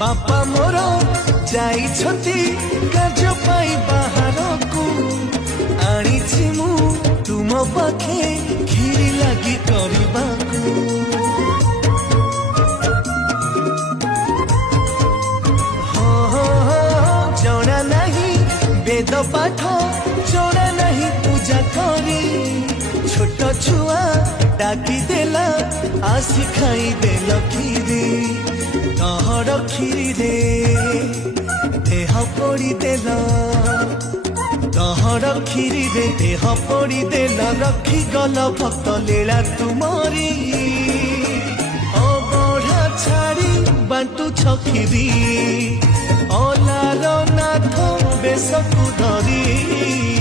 बापा मोर जाइछंती कार्य पाई बाहरकू आनिछि मु तुम पाखे खीरी लागी करबाकू जଣା नहीं वेद पाठ जଣା नहीं पूजा करी छोट छुआ डाकी देला आसी खाई देल खीरी तहर खीरी रे देह पड़ी देल तहर खीरी रे देह पड़ी देल रखी गल भक्त लीला तुमरी अबढ़ा छाड़ी बांटू छखीरी अलार नाथ बेसकु धरी